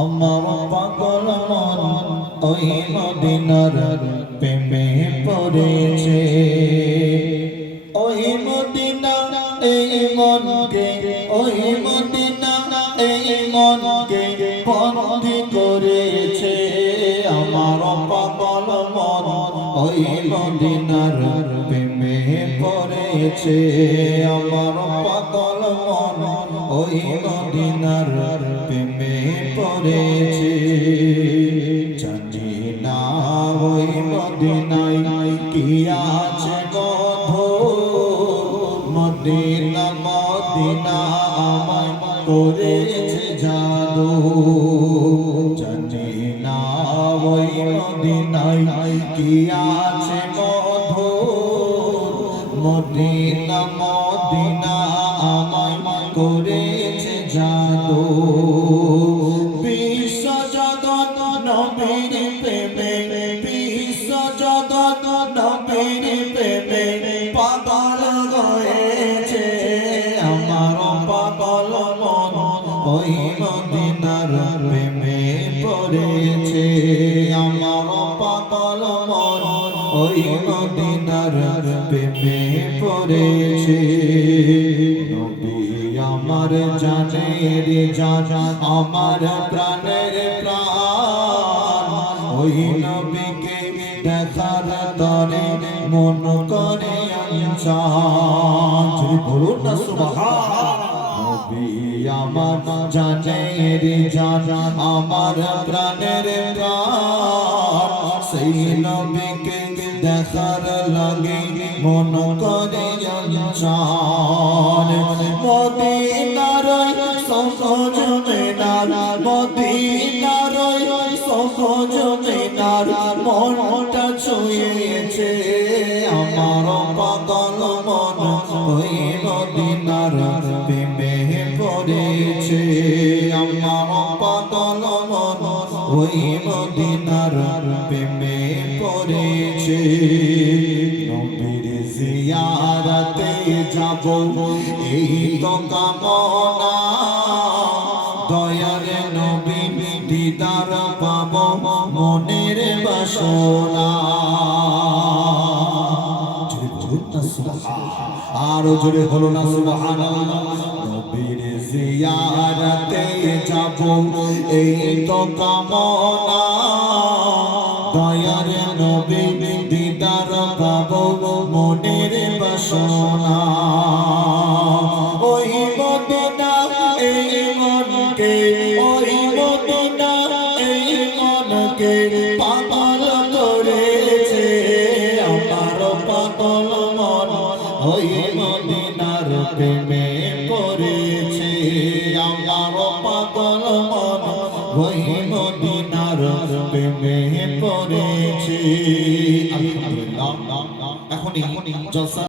আমার পাগল মন ওই মদিনার প্রেমে পড়েছে। ওই মদিনা এই মনকে, ওই মদিনা এই মনকে বন্দী করেছে। আমার পাগল মন ওই মদিনার প্রেমে পড়েছে। আমার পাগল মন ওই মদিনার প্রেমে পড়েছে। জানি না ওই মদিনায় কি আছে মধু, মদিনা মদিনা আমায় করেছে জাদু। জানি না ওই মদিনায় কি আছে মধু, মদিনা মদিনা আমায় করেছে জাদু। বিশ্ব জগৎ নবীর প্রেমে, বিশ্ব জগৎ নবীর প্রেমে পাগল হয়েছে। আমার পাগল মন ওই মদিনার প্রেমে পড়েছে। আমার পাগল মন ওই মদিনার প্রেমে পড়েছে। নবী আমার জানের জান, আমার প্রাণের প্রাণ। ওই নবীকে দেখার তরে মন করে আনচান। বলুন না সুবহান। নবী আমার জানের জান, আমার প্রাণের প্রাণ। সেই নবীকে দেখার লাগে মন করে আনচান। মদিনার সহজ মিনার, মদিনার সহজ মিনার মনটা ছুঁয়েছে। আমার পাগল মন ওই মদিনার প্রেমে পড়েছে। আমার পাগল মন ওই মদিনার প্রেমে পড়েছে। নবীর জিয়ারতে যাব এই তো কামনা, দয়ার নবী দিদার পাব মনের বাসনা। আরো জোরে হলো না সুবহানাল্লাহ। নবীর জিয়ারতে যাব এই তো কামনা, দয়ার নবী দিদার পাব মনের বাসনা। ওই মদিনা এই মনকে, ওই মদিনা এই মনকে পাগল করেছে। আমার পাগল মন ওই মদিনার প্রেমে পড়েছে। আমার পাগল মন ওই মদিনার প্রেমে পড়েছে। আলহামদুলিল্লাহ। এখনই জলসা